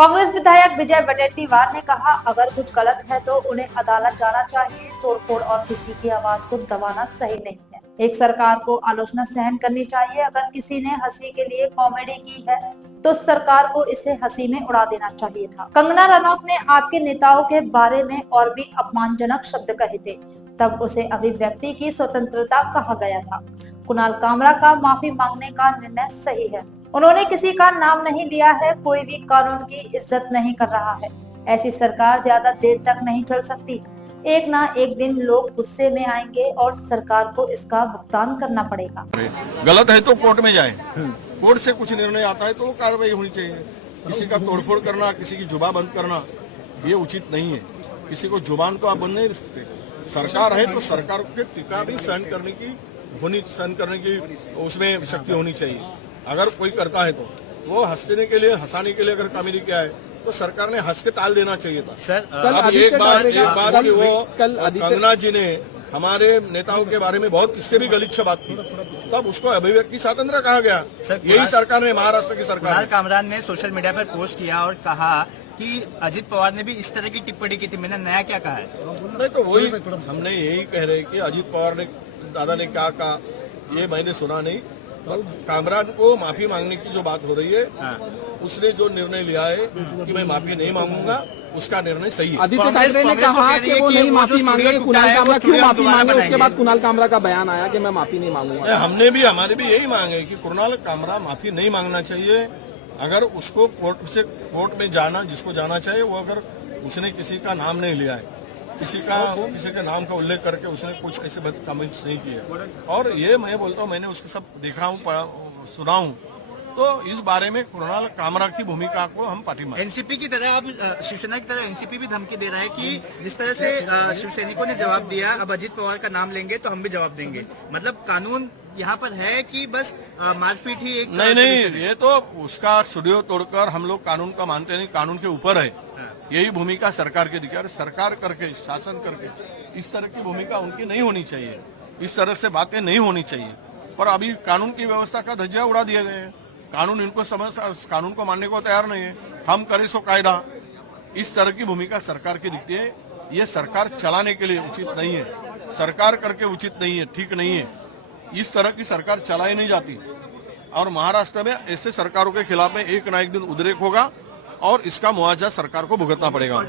कांग्रेस विधायक विजय वडेट्टीवार ने कहा, अगर कुछ गलत है तो उन्हें अदालत जाना चाहिए। तोड़फोड़ और किसी की आवाज को दबाना सही नहीं है। एक सरकार को आलोचना सहन करनी चाहिए। अगर किसी ने हंसी के लिए कॉमेडी की है तो सरकार को इसे हंसी में उड़ा देना चाहिए था। कंगना रनौत ने आपके नेताओं के बारे में और भी अपमानजनक शब्द कहे थे, तब उसे अभिव्यक्ति की स्वतंत्रता कहा गया था। कुणाल कामरा का माफी मांगने का निर्णय सही है। उन्होंने किसी का नाम नहीं लिया है। कोई भी कानून की इज्जत नहीं कर रहा है। ऐसी सरकार ज्यादा देर तक नहीं चल सकती। एक ना एक दिन लोग गुस्से में आएंगे और सरकार को इसका भुगतान करना पड़ेगा। गलत है तो कोर्ट में जाए, कोर्ट से कुछ निर्णय आता है तो वो कार्रवाई होनी चाहिए। किसी का तोड़फोड़ करना, किसी की जुबान बंद करना, ये उचित नहीं है। किसी को जुबान को आप बंद नहीं रख सकते। सरकार है तो सरकार के टीका भी सहन करने की उसमें शक्ति होनी चाहिए। अगर कोई करता है तो वो हंसने के लिए, हंसाने के लिए अगर कॉमेडी किया है तो सरकार ने हंस के टाल देना चाहिए था। सर अब एक बात कि वो कंगना जी ने हमारे नेताओं के बारे में बहुत किससे भी गलीच बात की, तब उसको अभिव्यक्ति स्वतंत्र कहा गया। यही सरकार ने, महाराष्ट्र की सरकार कुणाल कामरान ने सोशल मीडिया पर पोस्ट किया और कहा कि अजित पवार ने भी इस तरह की टिप्पणी की थी। मैंने नया क्या कहा है? नहीं तो वही हमने यही कह रहे कि अजित पवार ने, दादा ने क्या कहा ये मैंने सुना नहीं। तो कामरान को माफी मांगने की जो बात हो रही है, उसने जो निर्णय लिया है कि मैं माफी नहीं मांगूंगा, उसका निर्णय सही है। आदित्य ठाकरे ने कहा कि वो नहीं माफी मांगे। कुणाल कामरा क्यों माफी मांगे? उसके बाद कुणाल कामरा का बयान आया कि मैं माफी नहीं मांगूंगा। हमारे भी यही मांग है कि कुणाल कामरा माफी नहीं मांगना चाहिए। अगर उसको कोर्ट में जाना, जिसको जाना चाहिए, वो अगर उसने किसी का नाम नहीं लिया है, किसी के नाम का उल्लेख करके उसने कुछ ऐसे कमेंट्स नहीं किए, और ये मैं बोलता हूँ, मैंने उसके सब देखा हूँ, सुना हूँ, तो इस बारे में कुणाल कामरा की भूमिका को हम पार्टी में एनसीपी की तरह, अब शिवसेना की तरह एनसीपी भी धमकी दे रहा है कि जिस तरह से शिवसैनिकों ने जवाब दिया, अब अजित पवार का नाम लेंगे तो हम भी जवाब देंगे। मतलब कानून यहाँ पर है कि बस मारपीट ही एक नहीं, ये तो उसका स्टूडियो तोड़कर हम लोग कानून का मानते नहीं, कानून के ऊपर है। यही भूमिका सरकार की दिखा, सरकार करके, शासन करके इस तरह की भूमिका उनकी नहीं होनी चाहिए। इस तरह से बातें नहीं होनी चाहिए। पर अभी कानून की व्यवस्था का धज्जियां उड़ा दिए गए हैं। कानून इनको कानून को मानने को तैयार नहीं है। हम करे सो कायदा, इस तरह की भूमिका सरकार की दिखती है। ये सरकार चलाने के लिए उचित नहीं है। सरकार करके उचित नहीं है, ठीक नहीं है। इस तरह की सरकार चलाई नहीं जाती, और महाराष्ट्र में ऐसे सरकारों के खिलाफ में एक ना एक दिन उद्रेक होगा और इसका मुआवजा सरकार को भुगतना पड़ेगा।